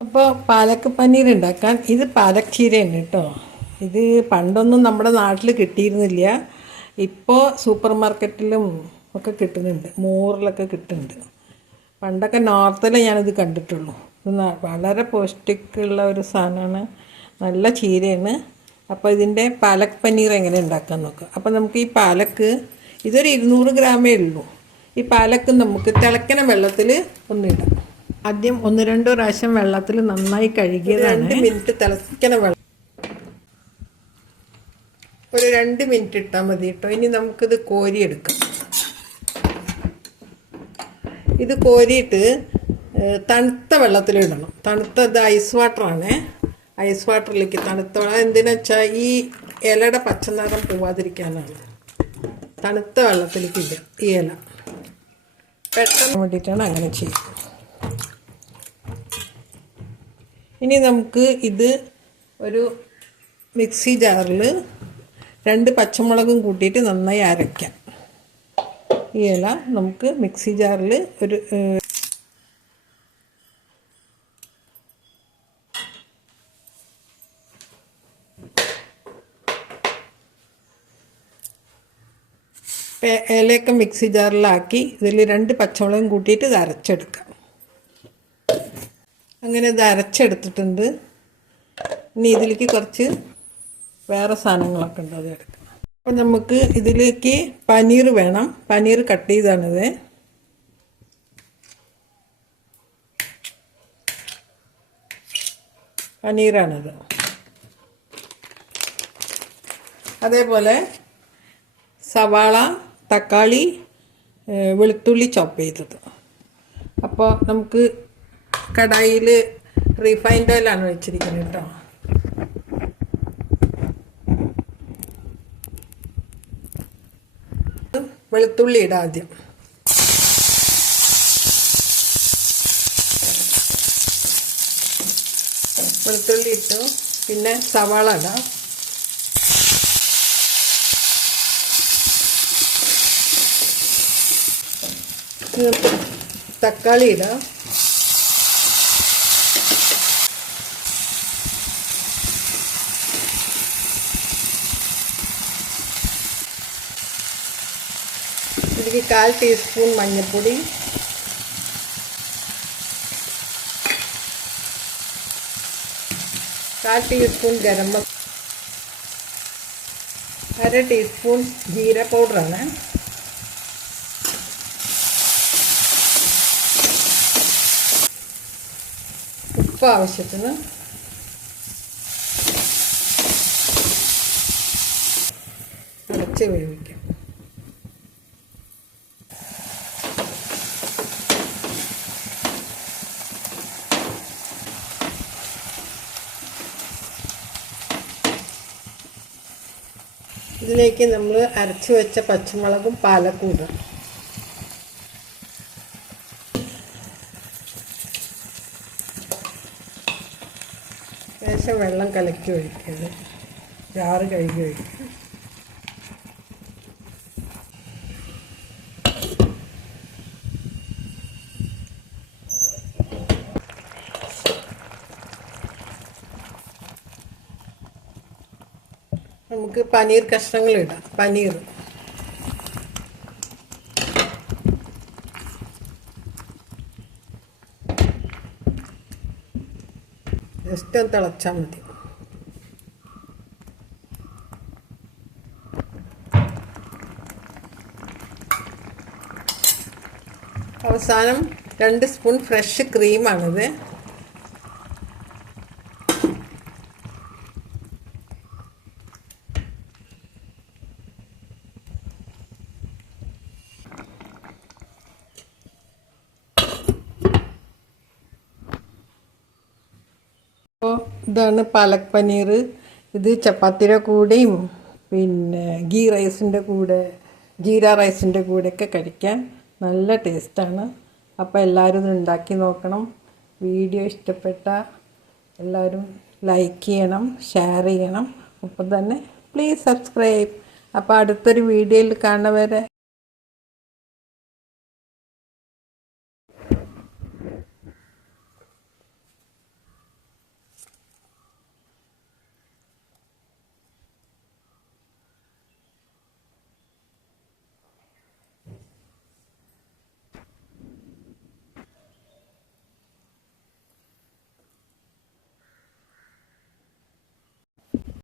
അപ്പോൾ പാലക്ക് പനീർ ഉണ്ടാക്കാൻ ഇത് പാലക് ചീരയാണ് കേട്ടോ. ഇത് പണ്ടൊന്നും നമ്മുടെ നാട്ടിൽ കിട്ടിയിരുന്നില്ല. ഇപ്പോൾ സൂപ്പർ മാർക്കറ്റിലും ഒക്കെ കിട്ടുന്നുണ്ട്. മോറിലൊക്കെ കിട്ടുന്നുണ്ട്. പണ്ടൊക്കെ നോർത്തിലേ ഞാനിത് കണ്ടിട്ടുള്ളൂ. ഇത് വളരെ പോഷ്ടിക്കുള്ള ഒരു സാധനമാണ്. നല്ല ചീരയാണ്. അപ്പോൾ ഇതിന്റെ പാലക് പനീർ എങ്ങനെ ഉണ്ടാക്കാൻ നോക്കാം. അപ്പോൾ നമുക്ക് ഈ പാലക്ക് ഇതൊരു ഇരുന്നൂറ് ഗ്രാമേ ഉള്ളൂ. ഈ പാലക്ക് നമുക്ക് തിളക്കണ വെള്ളത്തിൽ ഒന്നിടാം ആദ്യം ഒന്ന് രണ്ട് പ്രാവശ്യം വെള്ളത്തിൽ നന്നായി കഴുകിയതാണ്. മിനിറ്റ് തിളക്കണ വെള്ളം. ഒരു രണ്ട് മിനിറ്റ് ഇട്ടാൽ മതി കേട്ടോ. ഇനി നമുക്കിത് കോരിയെടുക്കാം. ഇത് കോരിയിട്ട് തണുത്ത തണുത്ത വെള്ളത്തിലിടണം തണുത്ത ഇത് ഐസ് വാട്ടറാണ് ഐസ് വാട്ടറിലേക്ക് തണുത്ത വെള്ളം. എന്തിനാ വെച്ചാൽ ഈ ഇലയുടെ പച്ചനിറം പോവാതിരിക്കാനാണ്. തണുത്ത വെള്ളത്തിലേക്ക് ഇടുക. ഈ ഇല. പെട്ടെന്ന് വേണ്ടിയിട്ടാണ് അങ്ങനെ ചെയ്യുന്നത്. ഇനി നമുക്ക് ഇത് ഒരു മിക്സി ജാറിൽ രണ്ട് പച്ചമുളകും കൂട്ടിയിട്ട് നന്നായി അരയ്ക്കാം. ഈ ഇല നമുക്ക് മിക്സി ജാറിൽ ഒരു ഇലയൊക്കെ മിക്സി ജാറിലാക്കി ഇതിൽ രണ്ട് പച്ചമുളകും കൂട്ടിയിട്ട് ഇത് അരച്ചെടുക്കാം. അങ്ങനെ ഇത് അരച്ചെടുത്തിട്ടുണ്ട്. ഇനി ഇതിലേക്ക് കുറച്ച് വേറെ സാധനങ്ങളൊക്കെ ഉണ്ട് അത് എടുക്കണം അപ്പം നമുക്ക് ഇതിലേക്ക് പനീർ വേണം. പനീർ കട്ട് ചെയ്താണിത്. പനീറാണിത്. അതേപോലെ സവാള തക്കാളി വെളുത്തുള്ളി ചോപ്പ് ചെയ്തത്. അപ്പോൾ നമുക്ക് കടായിൽ റീഫൈൻഡ് ഓയിലാണ് വെച്ചിരിക്കുന്നത് കേട്ടോ. വെളുത്തുള്ളി ഇടാം ആദ്യം. വെളുത്തുള്ളി ഇട്ടു. പിന്നെ സവാള ഇടാം. തക്കാളി ഇടാം. ഇതിലേക്ക് കാൽ ടീസ്പൂൺ മഞ്ഞൾപ്പൊടി. കാൽ ടീസ്പൂൺ ഗരം അര ടീസ്പൂൺ ജീര പൗഡറാണ്. ഉപ്പ് ആവശ്യത്തിന്. അടച്ച് വേവിക്കാം. ഇതിലേക്ക് നമ്മൾ അരച്ചു വെച്ച പച്ചമുളകും പാലക്കും ഇടാം ശേഷം വെള്ളം കലക്കി ഒഴിക്കുന്നത് ചാറ് കഴുകി ഒഴിക്കുക. നമുക്ക് പനീർ കഷ്ണങ്ങൾ ഇടാം. പനീർ. ജസ്റ്റ് ഒന്ന് തിളച്ചാൽ മതി. അവസാനം രണ്ട് സ്പൂൺ ഫ്രഷ് ക്രീമാണിത് അപ്പോൾ ഇതാണ് പാലക് പനീർ ഇത് ചപ്പാത്തിയുടെ കൂടെയും പിന്നെ ഗീ റൈസിന്റെ കൂടെ ജീര റൈസിന്റെ കൂടെയൊക്കെ കഴിക്കാൻ നല്ല ടേസ്റ്റാണ്. അപ്പോൾ എല്ലാവരും ഇത് ഉണ്ടാക്കി നോക്കണം. വീഡിയോ ഇഷ്ടപ്പെട്ട എല്ലാവരും ലൈക്ക് ചെയ്യണം ഷെയർ ചെയ്യണം. ഒപ്പം തന്നെ പ്ലീസ് സബ്സ്ക്രൈബ്. അപ്പോൾ അടുത്തൊരു വീഡിയോയിൽ കാണുന്നവരെ